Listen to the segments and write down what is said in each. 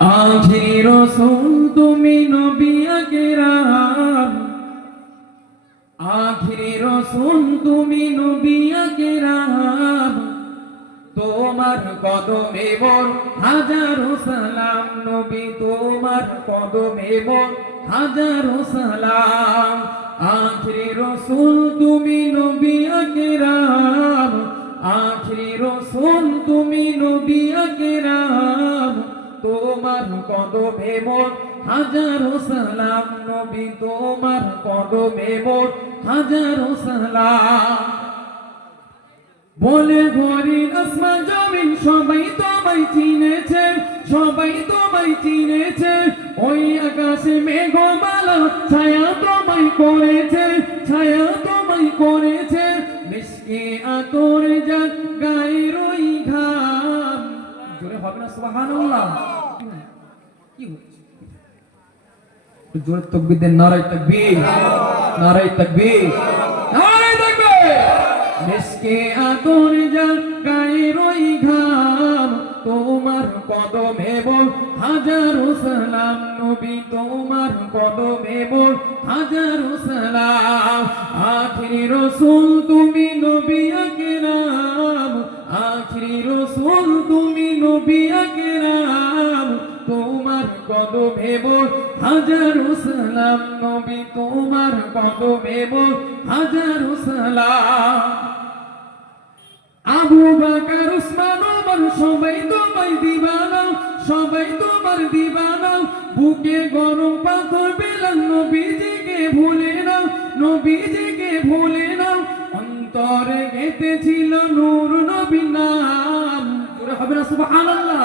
আখিরি রাসূল তুমি নবী আকরাম, আখিরি রাসূল তুমি নবী আকরাম, তোমার কদমে মোর হাজারো সালাম নবী, তোমার কদমে মোর হাজারো সালাম। আখিরি রাসূল তুমি নবী আকরাম, আখিরি রাসূল তুমি নবী আকরাম, তোমার কদমে মোর হাজারো সালাম নবী, তোমার কদমে মোর হাজারো সালাম। বলে ঘরের আসমান জমিন সবাই তোমায় চিনেছে, সবাই তোমায় চিনেছে। ওই আকাশে মেঘমালা ছায়া তোমায় করেছে, ছায়া তোমায় করেছে। মিশকে আতর যার গায়ের ওই ঘাম। জোরে হবে না সুবহানাল্লাহ? কি হচ্ছে? জোরে তাকবীর দেন, নারায়ে তাকবীর, নারায়ে তাকবীর, নারায়ে তাকবীর। মিশকে আতর যার গায়ের ওই ঘাম, তোমার কদমে মোর হাজারো সালাম নবী, তোমার কদমে মোর হাজারো সালাম। আখিরি রাসূল তুমি নবী আকরাম, আখিরি রাসূল তুমি নবী আকরাম, তোমার কদমে মোর হাজারো সালাম নবী, তোমার কদমে মোর হাজারো সালাম। আবু বকর উসমান ওমর সবাই তোমায় দিবানা, সবাই তোমার দিবানা। বুকে গরম পাথর বেলাল নবীজিকে ভুলে নাও, নবীজিকে ভুলে নাও। অন্তরে গেঁথেছিল নূর নবীর নাম। জোরে হবে না সুবহানাল্লাহ?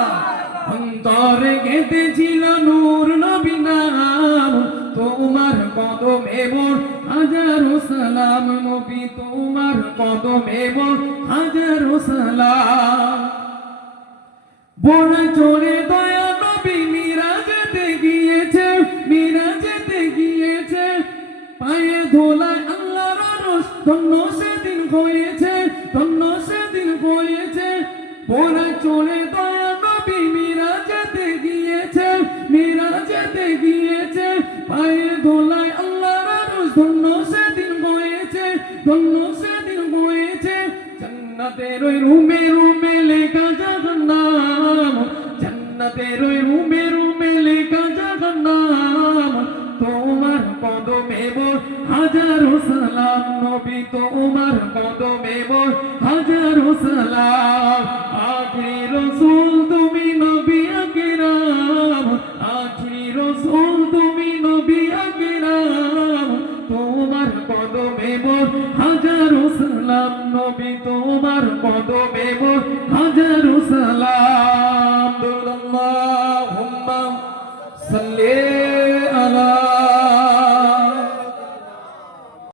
অন্তরে গেঁথেছিল নূর নবীর নাম, তোমার কদমে মোর হাজারো সালাম নবী, তোমার কদমে মোর হাজারো সালাম। বড় চড়ে দয়া নবী মিরাজেতে গিয়েছে, মিরাজেতে গিয়েছে। পায়ে ধোলায় আল্লাহর আরশ ধন্য সেদিন হয়েছে, ধন্য সেদিন হয়েছে। বড় চড়ে দয়া নবী মিরাজেতে গিয়েছে, মিরাজেতে গিয়েছে। পায়ে ধোলায় আল্লাহর আরশ ধন্য সেদিন হয়েছে, ধন্য সেদিন হয়েছে। জান্নাতের ওই রুমে রুমে লেখা জাহান্নাম, জান্নাতের ওই রুমে রুমে লেখা জাহান্নাম। তোমার কদমে মোর হাজারো সালাম নবী, তোমার কদমে মোর হাজারো সালাম। আখিরি রাসূল তুমি নবী আকরাম, আখিরি রাসূল তুমি নবী আকরাম, তোমার কদমে মোর হাজারো সালাম নবী, তোমার কদমে মোর হাজারো সালাম। আল্লাহুম্মা সাল্লি আলা